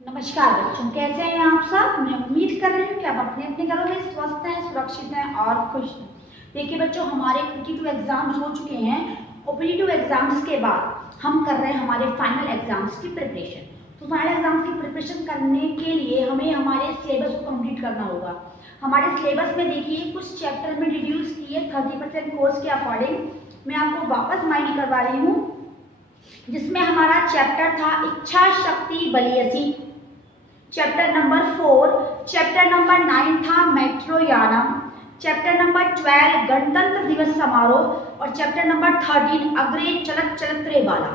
नमस्कार बच्चों, कैसे हैं आप सब। मैं उम्मीद कर रही हूँ कि आप अपने अपने घरों में स्वस्थ हैं, सुरक्षित हैं और खुश हैं। देखिए बच्चों, हमारे कॉम्पिटिटिव एग्जाम्स हो चुके हैं। कॉम्पिटिटिव एग्जाम्स के बाद हम कर रहे हैं हमारे फाइनल एग्जाम्स की प्रिपरेशन। तो फाइनल एग्जाम्स की प्रिपरेशन करने के लिए हमें हमारे सिलेबस को कंप्लीट करना होगा। हमारे सिलेबस में देखिए कुछ चैप्टर में रिड्यूस किए 30% कोर्स के अकॉर्डिंग। मैं आपको वापस माइंड करवा रही हूँ, जिसमें हमारा चैप्टर था इच्छा शक्ति बलियसी, चैप्टर नंबर 4, चैप्टर नंबर 9 था मेट्रो यानम, चैप्टर नंबर 12 गणतंत्र दिवस समारोह और चैप्टर नंबर 13 अग्रे चलत चलत रे बाला।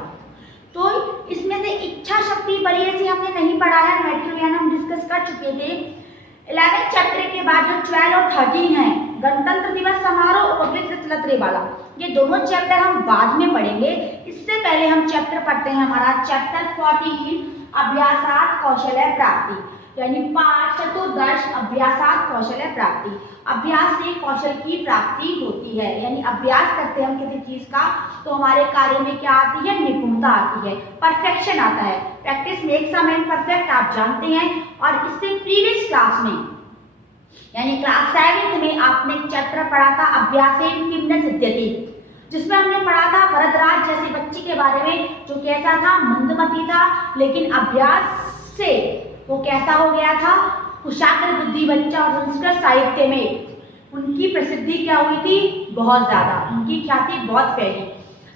तो इसमें से इच्छा शक्ति बलियसी हमने नहीं पढ़ा है, मेट्रो यानम डिस्कस कर चुके थे। 11 चैप्टर के बाद जो 12 और 13 है, गणतंत्र दिवस समारोह और अग्रे चलत रे बाला, ये दोनों चैप्टर हम बाद में पढ़ेंगे। इससे पहले हम चैप्टर पढ़ते हैं हमारा चैप्टर 14 अभ्यासात कौशल्य प्राप्ति, यानी पाठ चतुर्दश अभ्यासात कौशल्य प्राप्ति। अभ्यास से कौशल की प्राप्ति होती है, यानी अभ्यास करते हैं हम किसी चीज का तो हमारे कार्य में क्या आती है, निपुणता आती है, परफेक्शन आता है। Practice makes a man perfect, आप जानते हैं। और इससे प्रीवियस क्लास में यानी क्लास 7 में आपने चैप्टर पढ़ा था अभ्यासेन किम न सिद्ध्यति, जिसमें हमने पढ़ा था वरदराज जैसे बच्चे के बारे में, जो कैसा था, मंदमती था, लेकिन अभ्यास से वो कैसा हो गया था, कुशाग्र बुद्धि बच्चा। और संस्कृत साहित्य में उनकी प्रसिद्धि क्या हुई थी, बहुत ज्यादा, उनकी ख्याति बहुत फैली।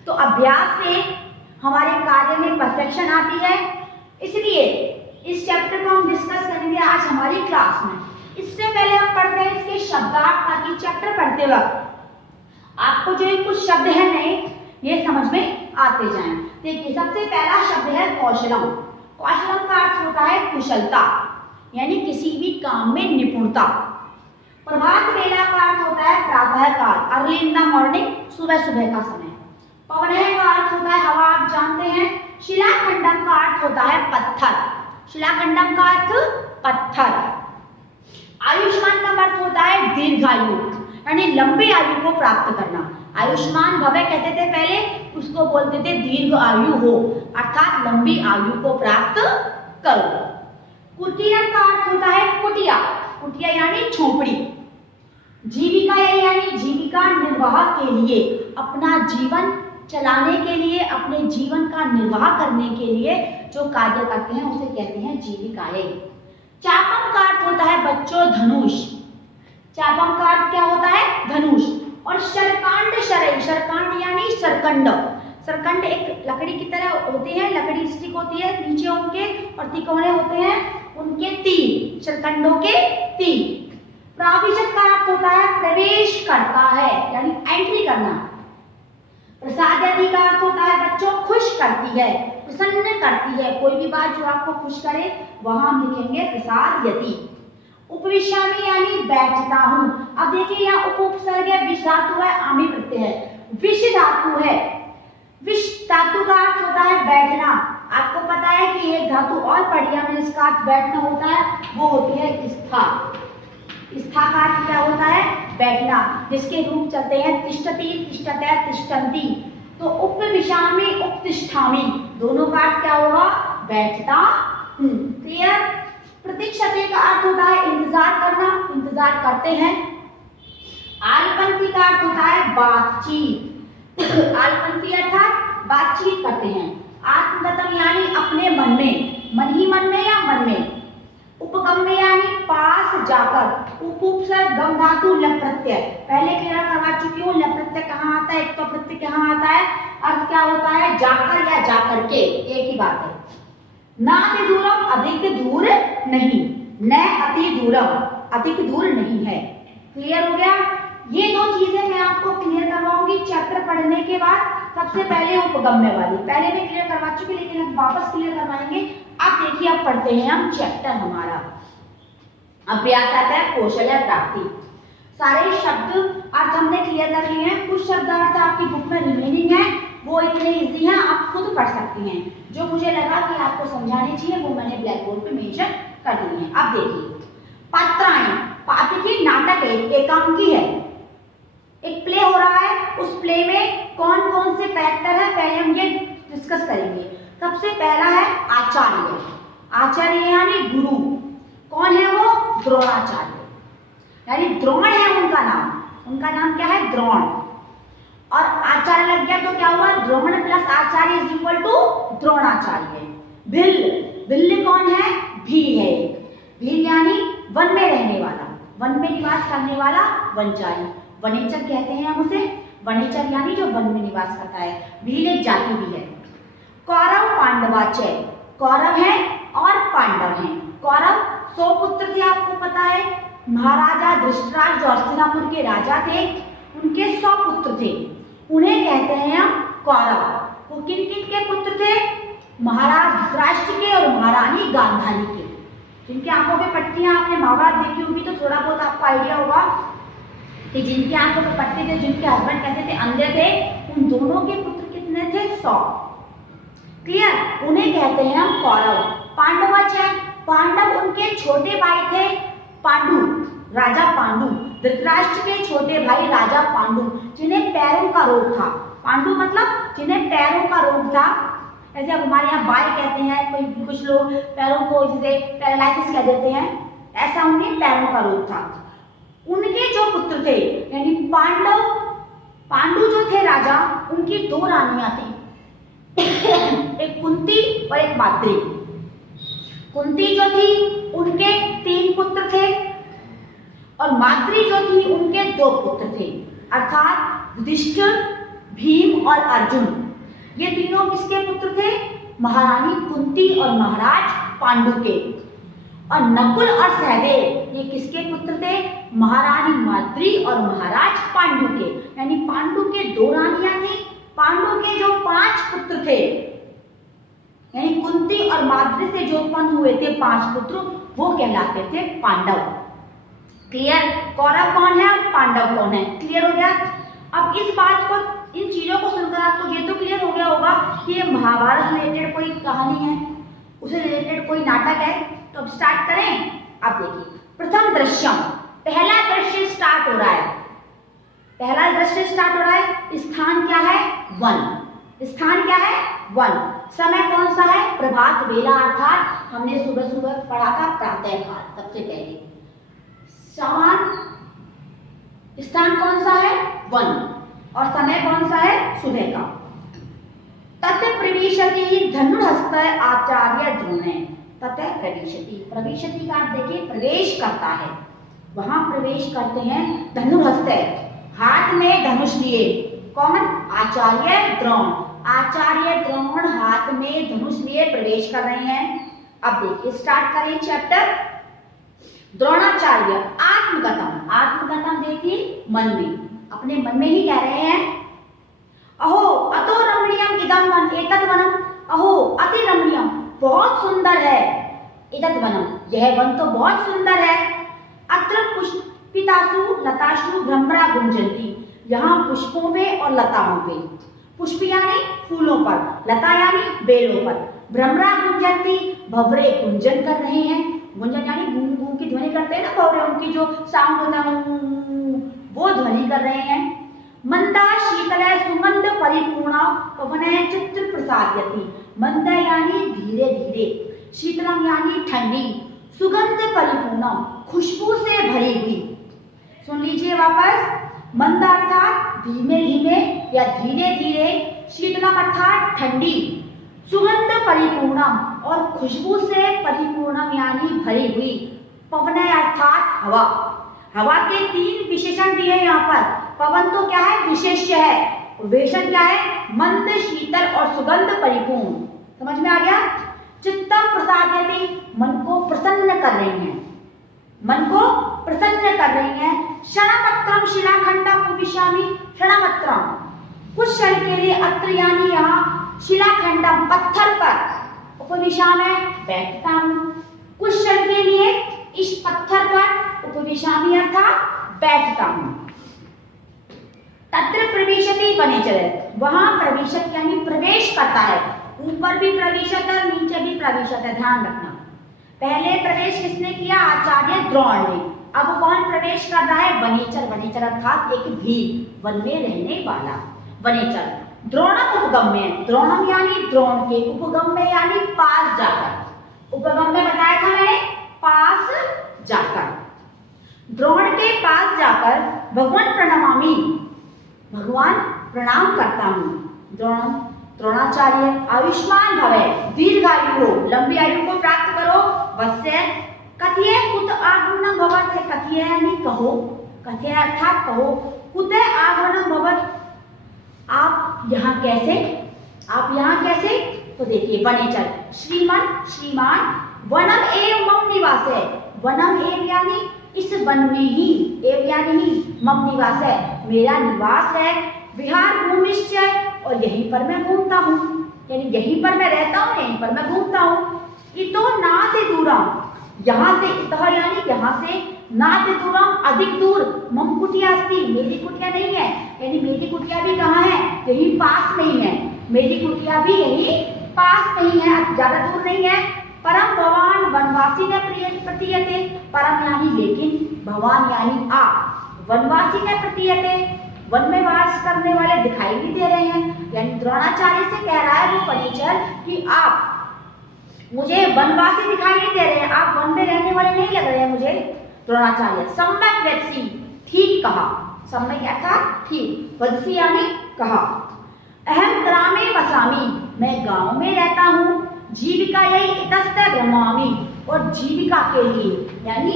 तो अभ्यास से हमारे कार्य में परफेक्शन आती है, इसलिए इस चैप्टर को हम डिस्कस करेंगे आज हमारी क्लास में। इससे पहले हम पढ़ते हैं इसके शब्दार्थ, ताकि चैप्टर पढ़ते वक्त आपको जो कुछ शब्द है नए, ये समझ में आते जाएं। देखिए सबसे पहला शब्द है कौशलम। कौशलम का अर्थ होता है कुशलता, यानी किसी भी काम में निपुणता। प्रभात वेला का अर्थ होता है प्रातः काल, अर्ली इन द मॉर्निंग, सुबह सुबह का समय। पवनः का अर्थ होता है हवा, आप जानते हैं। शिलाखंडम का अर्थ होता है पत्थर, शिलाखंडम का अर्थ पत्थर। आयुष्मान का अर्थ होता है दीर्घायु, यानी लंबी आयु को प्राप्त करना। आयुष्मान भव कहते थे पहले, उसको बोलते थे दीर्घ आयु हो, अर्थात लंबी आयु को प्राप्त करो। कुटीर का अर्थ होता है कुटिया, कुटिया यानी झोपड़ी। जीविका यानी जीविका निर्वाह के लिए, अपना जीवन चलाने के लिए, अपने जीवन का निर्वाह करने के लिए जो कार्य करते हैं उसे कहते हैं जीविकाएं। चापम का अर्थ होता है बच्चों धनुष, चापम का अर्थ क्या होता है, धनुष। और शरकांड शरई, शरकांड यानी सरकंड। सरकंड एक लकड़ी की तरह होते हैं, लकड़ी स्टिक होती है नीचे उनके, और तिकोने होते हैं उनके तीर, शरकंडों के तीर। प्राविशत का अर्थ होता है प्रवेश करता है, यानी एंट्री करना। प्रसादयति का अर्थ होता है बच्चों खुश करती है, प्रसन्न करती है। कोई भी बात जो आपको खुश करे वहां हम लिखेंगे प्रसादयति। उपविशामि यानी बैठता हूं। अब देखिए यहाँ उपसर्ग है, विष धातु है, आमी प्रत्यय है, विष धातु है। विष धातु का अर्थ होता है बैठना। आपको पता है कि एक धातु और पढ़ी हमने, इसका अर्थ बैठना होता है, वो होती है स्था। स्था का अर्थ क्या होता है, बैठना, जिसके रूप चलते हैं तिष्ठति, तिष्ठते, तिष्ठन्ति। तो उपविशामि, उपतिष्ठामि, दोनों का अर्थ क्या होगा, बैठता हूं। क्लियर। प्रतीक्षते का अर्थ होता है इंतजार करना, इंतजार करते हैं। आलपंथी का अर्थ होता है बातचीत, आलपंथी अर्थात बातचीत करते हैं। आत्मगतम यानी अपने मन में, मन ही मन में या मन में। उपगम्य यानी पास जाकर। उपसर्ग गम धातु लप प्रत्यय, पहले क्लियर करवा चुकी हूँ। लप प्रत्यय कहाँ आता है, एक तो प्रत्यय कहाँ आता है, अर्थ क्या होता है, जाकर या जाकर के, एक ही बात है। नाति दूरम, अधिक दूर नहीं, न अति दूरम, अधिक दूर नहीं है। क्लियर हो गया। ये दो चीजें मैं आपको क्लियर करवाऊंगी चैप्टर पढ़ने के बाद। सबसे पहले उपगम्य वाली पहले मैं क्लियर करवा चुकी, लेकिन अब वापस क्लियर करवाएंगे। अब देखिए अब पढ़ते हैं हम चैप्टर हमारा अभ्यास आता है कौशल्य प्राप्ति। सारे शब्द अर्थ हमने क्लियर कर लिए हैं। कुछ शब्द अर्थ आपकी बुक में रिमेनिंग है, वो इतने इजी हैं, आप खुद पढ़ सकती हैं। जो मुझे लगा कि आपको समझाने चाहिए वो मैंने ब्लैक बोर्ड पे मेंशन कर दिए हैं। अब देखिए पात्राएं, पात्र की नाटक एकांकी है, एक प्ले हो रहा है, उस प्ले में कौन कौन से कैरेक्टर है पहले हम ये डिस्कस करेंगे। सबसे पहला है आचार्य, आचार्य यानी गुरु। कौन है वो? द्रोणाचार्य, यानी द्रोण है उनका नाम। उनका नाम क्या है? द्रोण। और आचार्य लग गया तो क्या हुआ? Drona plus Acharya is equal to Dronacharya. भिल्ल, भिल्ल कौन है? भील है। भील यानी वन में रहने वाला, वन में निवास करने वाला वनचारी। वनेचर कहते हैं हम उसे। वनेचर यानी जो वन में निवास करता है। भील एक जाति भी है। कौरव पांडवाचय, कौरव है और पांडव हैं। कौरव 100 पुत्र थे, आपको पता है। महाराजा धृतराष्ट्र जो हस्तिनापुर के राजा थे, उनके 100 पुत्र थे, उन्हें कहते हैं हम कौरव। वो किन किन के पुत्र थे? महाराज धृतराष्ट्र के और महारानी गांधारी के। जिनकी आंखों पे पट्टियां आपने महाभारत देखी होगी तो थोड़ा बहुत आपको आइडिया होगा कि जिनकी आंखों पे पट्टे थे, जिनके हस्बैंड कहते थे अंधे थे, उन दोनों के पुत्र कितने थे? 100। क्लियर? उन्हें कहते हैं हम कौरव। पांडवाचय, पांडव उनके छोटे भाई थे पांडु, राजा पांडु। धृतराष्ट्र के छोटे भाई राजा पांडु, जिन्हें पैरों का रोग था। पांडु मतलब जिन्हें पैरों का रोग था। ऐसे अब हमारे यहाँ बाय कहते हैं, कोई कुछ लोग पैरों को जैसे पैरालाइसिस कह देते हैं, ऐसा उन्हें पैरों का रोग था। उनके जो पुत्र थे यानी पांडव, पांडु जो थे राजा, उनकी 2 रानियां थी, एक कुंती और एक माद्री। कुंती जो थी उनके 3 पुत्र थे और माद्री जो थी उनके 2 पुत्र थे, अर्थात युधिष्ठिर, भीम और अर्जुन। ये तीनों किसके पुत्र थे? महारानी कुंती और महाराज पांडु के। और नकुल और सहदेव ये किसके पुत्र थे? महारानी माद्री और महाराज पांडु के। यानी पांडु के 2 रानियां थी, पांडु के जो 5 पुत्र थे, यानी कुंती और माद्री से जो उत्पन्न हुए थे 5 पुत्र, वो कहलाते थे पांडव। क्लियर? कौरव कौन है और पांडव कौन है? क्लियर हो गया? अब इस बात को, इन चीजों को सुनकर आपको ये तो क्लियर हो गया होगा कि ये महाभारत रिलेटेड कोई कहानी है, उसे रिलेटेड कोई नाटक है। तो अब स्टार्ट करें। अब देखिए, प्रथम दृश्यम, पहला दृश्य स्टार्ट हो रहा है। पहला दृश्य स्टार्ट हो रहा है। स्थान क्या है? वन। स्थान क्या है? वन। समय कौन सा है? प्रभात बेला, अर्थात हमने सुबह सुबह पढ़ा था प्रातः काल, सबसे पहले। स्थान कौन सा है? वन। और समय कौन सा है? सुबह का। ततः प्रविशति धनुर्हस्त आचार्य द्रोणे। ततः प्रविशति, प्रविशति का अर्थ देखिए प्रवेश करता है। वहां प्रवेश करते हैं धनुर्हस्त, हाथ में धनुष लिए। कौन? आचार्य द्रोण। आचार्य द्रोण हाथ में धनुष लिए प्रवेश कर रहे हैं। अब देखिए, स्टार्ट करें चैप्टर। द्रोणाचार्य आत्मगतम, आत्मगतम देखिए मन में, अपने मन में ही कह रहे हैं। अहो अतो रमणीयम इदं वन एतत् वनम, अहो अति रमणीयम, बहुत सुंदर है। एतत् वनम, यह वन तो बहुत सुंदर है। अत्र पुष्पितासु लतासु भ्रमरा गुंजन्ति, यहाँ पुष्पों पे और लताओं पे, पुष्प यानी फूलों पर, लता यानी बेलों पर, भ्रमरा गुंजन्ति, भंवरे गुंजन कर रहे हैं। गुंजन यानी गूं गूं की ध्वनि करते हैं ना भंवरे, उनकी जो साउंड होता है वो ध्वनि कर रहे हैं। मंदा शीतल सुगंध परिपूर्ण पवन चित्र प्रसादयति, मंद यानी धीरे धीरे, शीतलम यानी ठंडी, सुगंध परिपूर्ण खुशबू से भरी हुई। सुन लीजिए वापस। मंद अर्थात धीमे धीमे या धीरे धीरे, शीतलम अर्थात ठंडी, सुगंध परिपूर्ण और खुशबू से परिपूर्ण यानी भरी हुई, पवन अर्थात हवा। हवा के 3 विशेषण दिए यहाँ पर। पवन तो क्या है? विशेष्य है। विशेषण क्या है? मंद, शीतल और सुगंध परिपूर्ण। समझ में आ गया? चित्तम प्रसादयति, मन को प्रसन्न कर रही हैं, मन को प्रसन्न कर रही हैं। क्षणमात्रम शिलाखंडम उपविशामि, क्षणमात्रम कुछ क्षण के लिए, अत्र यानी यहाँ, शिलाखंडम पत्थर पर, उपविशामि बैठता हूँ, कुछ क्षण के लिए इस पत्थर पर, उपविशामि अर्थात बैठता हूँ। तत्र प्रविशति वनेचर, वहां प्रविशत यानी प्रवेश करता है। ऊपर भी प्रविशत है, नीचे भी प्रविशत है, ध्यान रखना। पहले प्रवेश किसने किया? आचार्य द्रोण ने। अब कौन प्रवेश कर रहा है? वनेचर। वनेचर अर्थात एक भील, वन में रहने वाला वनेचर। द्रोणम उपगम्य, द्रोणम यानी द्रोण के, उपगम्य यानी पास जाकर, उपगम में बताया था मैंने, पास जाकर। द्रोण के पास जाकर भगवान प्रणमामि, भगवान प्रणाम करता हूँ। द्रोणाचार्य आयुष्मान भवे, दीर्घायु हो, लंबी आयु को प्राप्त करो। वत्स्य कथ्य कुत आगमनम भवत है, कथ्य यानी कहो, कथ्य अर्थात कहो, कुत आगमनम भवत, आप यहाँ कैसे, आप यहाँ कैसे? तो देखिए वनेचर, श्रीमान श्रीमान, वनम एव मम निवास है, वनम एव यानी इस वन में ही, एव यानी ही, मम निवास है, मेरा निवास है, विहार भूमिश्चय, और यहीं पर मैं घूमता हूँ, यानी यहीं पर मैं रहता हूँ, यहीं पर मैं घूमता हूँ। इतो नाते दूरम, यहाँ से, इतः यानी यहाँ से, नाते दूरम अधिक दूर, मम कुटिया अस्ति, मेरी कुटिया नहीं है, यानी मेरी कुटिया भी कहाँ है, यही पास में ही है, मेरी कुटिया भी यही पास में ही है, ज्यादा दूर नहीं है। परम भवान वनवासी ने प्रतीयते, परम यानी लेकिन, भवान यानी आप, वनवासी ने प्रतीयते, वन में वास करने वाले दिखाई भी दे रहे हैं, यानी द्रोणाचार्य से कह रहा है वो परिचर कि आप मुझे वनवासी दिखाई नहीं दे रहे हैं, आप वन में रहने वाले नहीं लग रहे हैं मुझे। द्रोणाचार्य सम्यक वदसि, ठीक कहा, सम्यक क्या था, ठीक, वदसि यानी कहा। अहम ग्रामे वसामि, मैं गांव में रहता हूँ। जीविका यही इतस्ते ब्रह्मामि, और जीविका के लिए यानी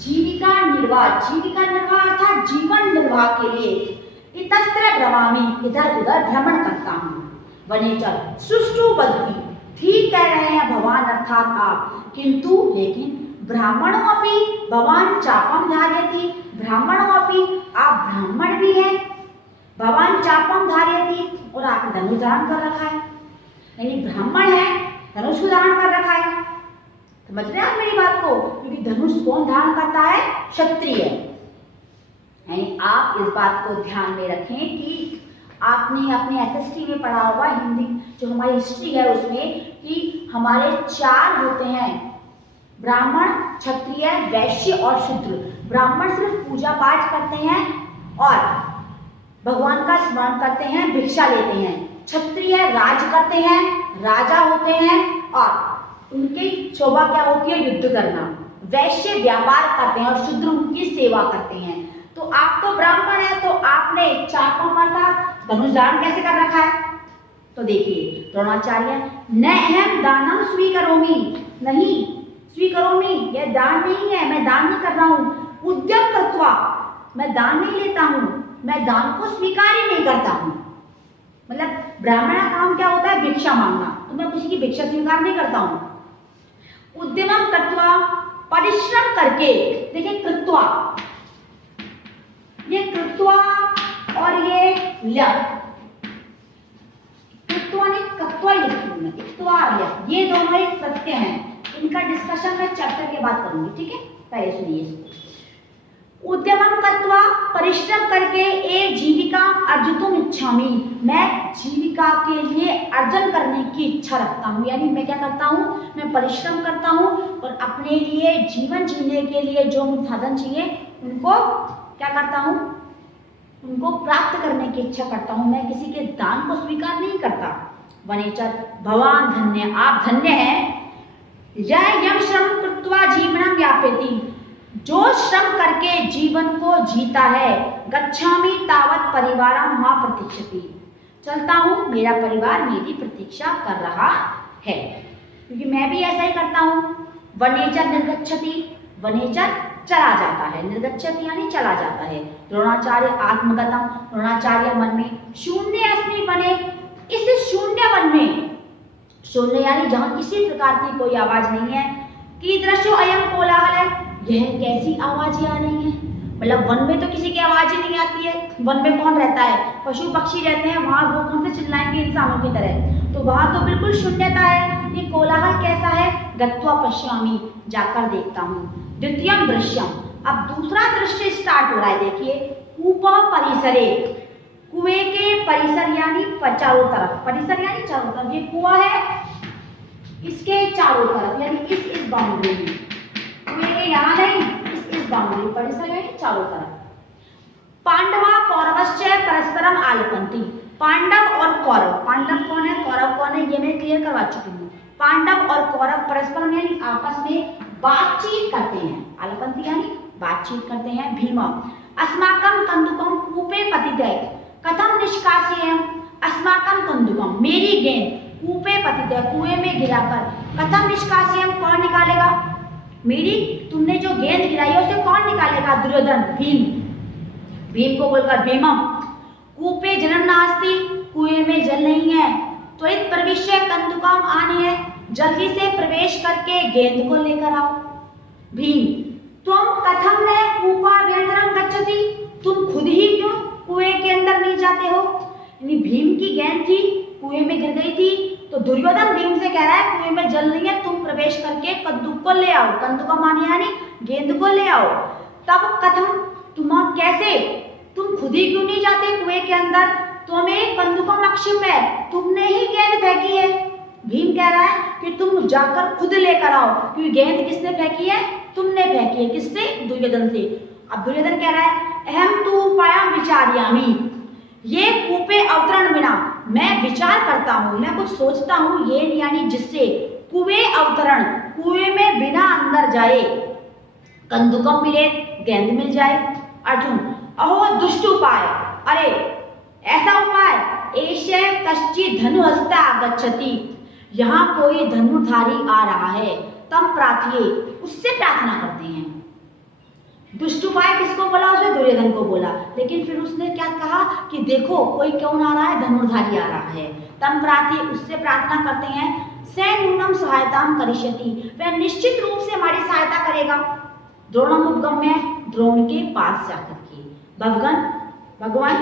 जीविका निर्वाह, जीविका निर्वाह अर्थात जीवन निर्वाह के लिए, इतस्त्र भ्रमामि, इधर उधर भ्रमण करता हूँ। वनेचर सुष्ठु बदती, ठीक कह रहे हैं भगवान अर्थात आप, किंतु लेकिन, ब्राह्मणों अपि भगवान चापम धारयति, ब्राह्मणों अपि आप ब्राह्मण भी हैं, भगवान चापम धारयति, और आपने धनुष धारण कर रखा है, यानी ब्राह्मण है, धनुष को धारण कर रखा है। समझ रहे हैं आप मेरी बात को, क्योंकि धनुष कौन धारण करता है, क्षत्रिय। यानी आप इस बात को ध्यान में रखें कि आपने अपने एसएसटी में पढ़ा होगा, हिंदी जो हमारी हिस्ट्री है उसमें, कि हमारे 4 होते हैं, ब्राह्मण, क्षत्रिय, वैश्य और शूद्र। ब्राह्मण सिर्फ पूजा पाठ करते हैं और भगवान का स्मरण करते हैं, भिक्षा लेते हैं। क्षत्रिय राज करते हैं, राजा होते हैं, और उनकी शोभा क्या होती है, युद्ध करना। वैश्य व्यापार करते हैं और शूद्र उनकी सेवा करते हैं। तो आप तो ब्राह्मण है, तो आपने चापम अर्थात धनुष धारण कैसे कर रखा है? तो देखिए द्रोणाचार्य, न अहम दानम स्वीकरोमि, नहीं स्वीकरोमि, यह दान नहीं है, मैं दान नहीं कर रहा हूँ। उद्यम कृत्वा, मैं दान नहीं लेता हूँ, मैं दान को स्वीकार ही नहीं करता हूँ। मतलब ब्राह्मण का काम क्या होता है, भिक्षा मांगना, तो मैं किसी की भिक्षा स्वीकार नहीं करता हूँ। उद्यमम कृत्वा, परिश्रम करके, देखिए कृत्वा, ये कृत्वा और ये ल्य, कृत्वा ने कत्वा लिखी हूं मैं, इत्वा ल्य, ये दोनों एक प्रत्यय हैं। इनका डिस्कशन मैं चैप्टर के बाद करूंगी, ठीक है, पहले सुनिए इसको। उद्यमम कृत्वा, परिश्रम करके, एक जीविका अर्जितुम इच्छामि, मैं जीविका के लिए अर्जन करने की इच्छा रखता हूँ। यानी मैं क्या करता हूँ, मैं परिश्रम करता हूँ और अपने लिए जीवन जीने के लिए जो मुझे साधन चाहिए उनको क्या करता हूँ, उनको प्राप्त करने की इच्छा करता हूँ। मैं किसी के दान को स्वीकार नहीं करता। वनेचर भवान धन्य, आप धन्य हैं। यम श्रम कृत्वा जीवनम व्यापेति, जो श्रम करके जीवन को जीता है। गच्छामि तावत परिवारम मां प्रतीक्षति, चलता हूँ, मेरा परिवार मेरी प्रतीक्षा कर रहा है, क्योंकि मैं भी ऐसा ही करता हूँ। वनेचर निर्गच्छति, वनेचर चला जाता है, निर्गच्छति यानी चला जाता है। द्रोणाचार्य आत्मगतम, द्रोणाचार्य मन में शून्य अस्मि बने, इस शून्य वन में, शून्य यानी जहाँ किसी प्रकार की कोई आवाज नहीं है। कीदृशो अयम कोलाहल है, यह कैसी आवाजें आ रही हैं, मतलब वन में तो किसी की आवाज ही नहीं आती है। वन में कौन रहता है, पशु पक्षी रहते हैं, वहां वो कौन से चिल्लाएंगे इंसानों की तरह, तो वहां तो बिल्कुल शून्यता है। ये कोलाहल कैसा है, गत्वा पश्यामि, जाकर देखता हूँ। द्वितीयम दृश्यम, अब दूसरा दृश्य स्टार्ट हो रहा है। देखिए कूपा परिसरे, कुएं के परिसर यानी चारों तरफ, परिसर यानी चारों तरफ, ये कुआं है इसके चारों तरफ, यानी इस बाउंड्री में, कुएं के यहाँ नहीं, इस बाउंड्री, परिसर यानी चारों तरफ। पांडवा कौरवश्च परस्परम आलिपन्ति, पांडव और कौरव, पांडव कौन है, कौरव कौन है, ये मैं क्लियर करवा चुकी हूँ। पांडव और कौरव परस्पर में यानी आपस में बातचीत करते हैं। आलपंथी यानी बातचीत करते हैं। भीम अस्माकं कन्दुकं कूपे पतिते कथम निष्कासयेयम्। अस्माकं कन्दुकं मेरी गेंद कूपे पतिते कुएं में गिराकर कथम निष्कासयेयम् कौन निकालेगा। मेरी तुमने जो गेंद गिराई है उसे कौन निकालेगा। दुर्योधन भीम। भीम को बोलकर भीमम कूपे जलं नास्ति कुएं में जल नहीं है। त्वरित प्रविश्य कन्दुकम् आनीय जल्दी से प्रवेश करके गेंद को लेकर आओ। भीम त्वं कथम न कूपाभ्यन्तरं गच्छति तुम खुद ही क्यों कुएं के अंदर नहीं जाते हो। यानी भीम की गेंद थी कुएं में गिर गई थी तो दुर्योधन भीम से कह रहा है कुएं में जल नहीं है तुम प्रवेश करके कद्दूक को ले आओ। कन्दुकम् आनीय यानी गेंद को ले आओ। तब कथम तुम कैसे तुम खुद ही क्यों नहीं जाते कुएं के अंदर। तुम्हें कन्दुकम् अक्षिप्य तुमने ही गेंद फेंकी है। भीम कह रहा है कि तुम जाकर खुद लेकर आओ क्योंकि गेंद किसने फेंकी है तुमने फेंकी है। किससे दुर्योधन से। अब दुर्योधन कह रहा है अहम तु उपायं विचारयामि ये कूपे अवतरण बिना मैं विचार करता हूँ मैं कुछ सोचता हूँ ये यानी जिससे कुएं अवतरण कुएं में बिना अंदर जाए कन्दुकम् मिले गेंद मिल जाए। अर्जुन अहो दुष्ट उपाय अरे ऐसा उपाय एषे कश्चित् धनुहस्ता आगच्छति यहाँ कोई धनुधारी आ रहा है। तम प्रार्थये उससे प्रार्थना करते हैं। दुष्ट उपाय किसको बोला उसने दुर्योधन को बोला लेकिन फिर उसने क्या कहा कि देखो कोई कौन आ रहा है धनुर्धारी आ रहा है। तम प्रार्थये उससे प्रार्थना करते हैं। स नूनम सहायताम करिष्यति वह निश्चित रूप से हमारी सहायता करेगा। द्रोणम उपगम्य द्रोण के पास जाकर के भगवान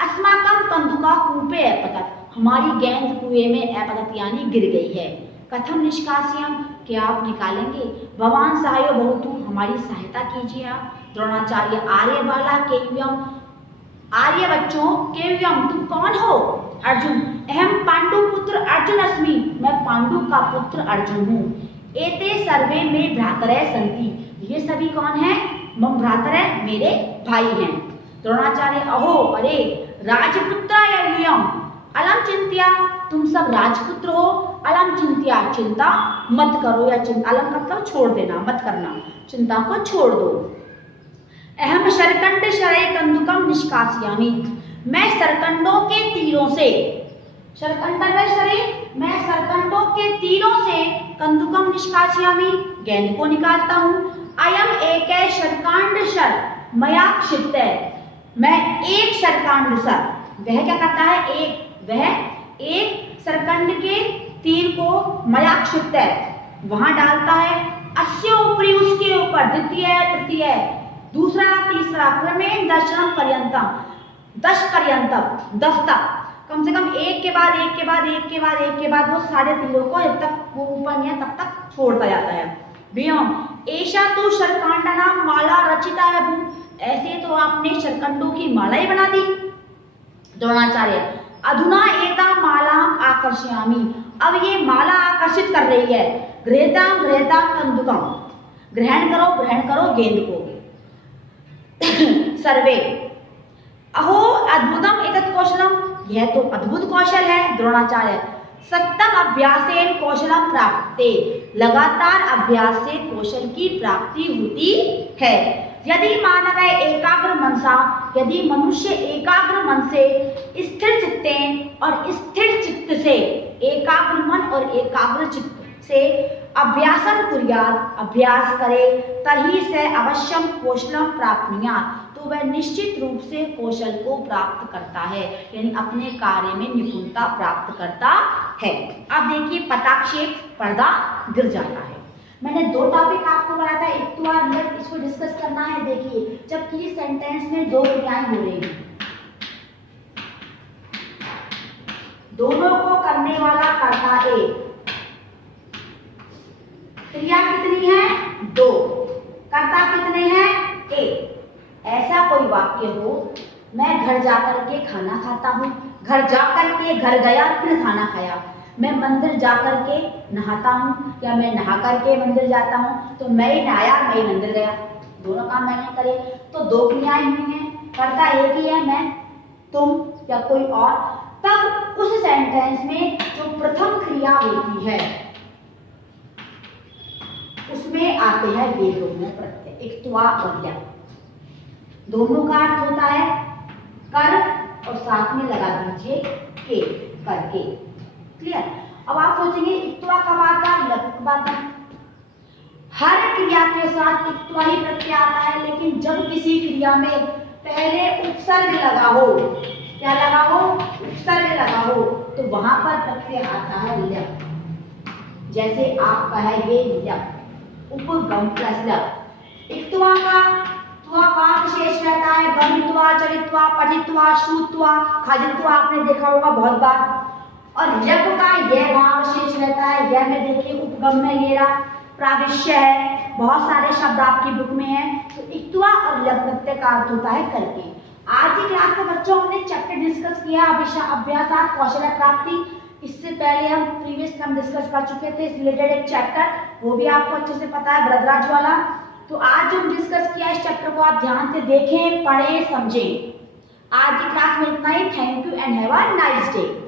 अस्माकं कन्दुका कूपे अपतत हमारी गेंद कुएं में अपतत यानी गिर गई है। कथम निष्कासयम् क्या आप निकालेंगे। भवान सहायो भवतु हमारी सहायता कीजिए आप। द्रोणाचार्य आर्य बाला केव्यम आर्य बच्चों केव्यम तुम कौन हो। अर्जुन अहम पांडु पुत्र अर्जुन अस्मि मैं पांडु का पुत्र अर्जुन हूँ। एते सर्वे में भ्रातरः सन्ति ये सभी कौन है मम भ्रातरः मेरे भाई हैं। द्रोणाचार्य अहो अरे राजपुत्र अलम चिंत्या तुम सब राजपुत्र हो। अलम चिंत्या चिंता मत करो या चिंता अलम का मतलब छोड़ देना मत करना चिंता को छोड़ दो। अहम शरकंड शरय कन्दुकम् निष्कासयामि मैं सरकंडों के तीरों से शरकंडः शरय मैं सरकंडों के तीरों से कन्दुकम् निष्कासयामि गेंद को निकालता हूँ। अयम एक शरकांड शर मया क्षिप्तः मैं एक शरकांड सर वह क्या करता है वह एक सरकंड के तीर को मया क्षिप्तः वहां डालता है। अस्य ऊपरी उसके ऊपर द्वितीय तृतीय दूसरा तीसरा क्रमेण दशम पर्यंतम 10 पर्यंतम 10 तक कम से कम एक के बाद एक के बाद एक के बाद एक के बाद वो सारे तीरों को जब तक वो ऊपर नहीं है तब तक छोड़ता जाता है। व्योम ऐसा तो शरकांडना माला रचिता है ऐसे तो आपने शरकंडों की माला ही बना दी। द्रोणाचार्य अधुना एता माला आकर्षयामि अब ये माला आकर्षित कर रही है। गृहीताम गृहीताम कन्दुकम् ग्रहण करो गेंद को। सर्वे अहो अद्भुतम एतत् कौशलम यह तो अद्भुत कौशल है। द्रोणाचार्य सततम अभ्यासेन कौशलम प्राप्ते लगातार अभ्यास से कौशल की प्राप्ति होती है। यदि मानव एकाग्र मनसा यदि मनुष्य एकाग्र मन से स्थिर चित्तेन और स्थिर चित्त से एकाग्र मन और एकाग्र चित्त से अभ्यासन कुर्यात् अभ्यास करे तभी से अवश्यम कौशलम प्राप्नुयात् तो वह निश्चित रूप से कौशल को प्राप्त करता है यानी अपने कार्य में निपुणता प्राप्त करता है। अब देखिए पटाक्षेप पर्दा गिर जाता है। मैंने 2 टॉपिक आपको बताया था एक तो आप इसको डिस्कस करना है। देखिए जबकि सेंटेंस में 2 क्रियाएं हो रही हैं दोनों को करने वाला कर्ता एक क्रिया कितनी है 2 कर्ता कितने हैं 1। ऐसा कोई वाक्य हो मैं घर जाकर के खाना खाता हूँ घर जाकर के घर गया फिर खाना खाया। मैं मंदिर जाकर के नहाता हूँ या मैं नहा करके मंदिर जाता हूँ तो मैं ही नहाया मैं ही मंदिर गया दोनों काम मैंने करे तो 2 क्रियाएं हुई हैं। कर्ता एक ही है मैं तुम या कोई और। तब उस सेंटेंस में जो प्रथम क्रिया होती है त्वा और ल्यप, दोनों का अर्थ होता है कर और साथ में लगा दीजिए के, करके। क्लियर। अब आप सोचेंगे इक्त्वा कब आता, ल्यप कब आता। हर क्रिया के साथ इक्त्वा ही प्रत्यय आता है, लेकिन जब किसी क्रिया में पहले उपसर्ग लगा हो, क्या लगा हो, उपसर्ग लगा हो, तो वहां पर प्रत्यय आता है ल्यप। जैसे आपका है ये ल्यप, उपगम प्लस ल्यप। इक्त्वा का त्वा का विशेष रहता है गमित्वा, चरित्वा, पठित्वा, श्रुत्वा, खादित्वा, आपने देखा होगा बहुत बार। और ल्यप का यह भाव शेष रहता है, यह में देखिए उपगम में ये रहा प्राविश्य है, बहुत सारे शब्द आपकी बुक में हैं। तो इक्त्वा और ल्यप प्रत्यय का अर्थ होता है करके। आज की क्लास में बच्चों हमने चैप्टर डिस्कस किया अभ्यासात कौशल प्राप्ति। इससे पहले हम प्रीवियस हम डिस्कस कर चुके थे इस रिलेटेड एक चैप्टर, वो भी आपको अच्छे से पता है भरद्वाज वाला। तो आज जो डिस्कस किया इस चैप्टर को आप ध्यान से देखें, पढ़ें, समझें। आज की क्लास में इतना ही। Thank you and have a nice day.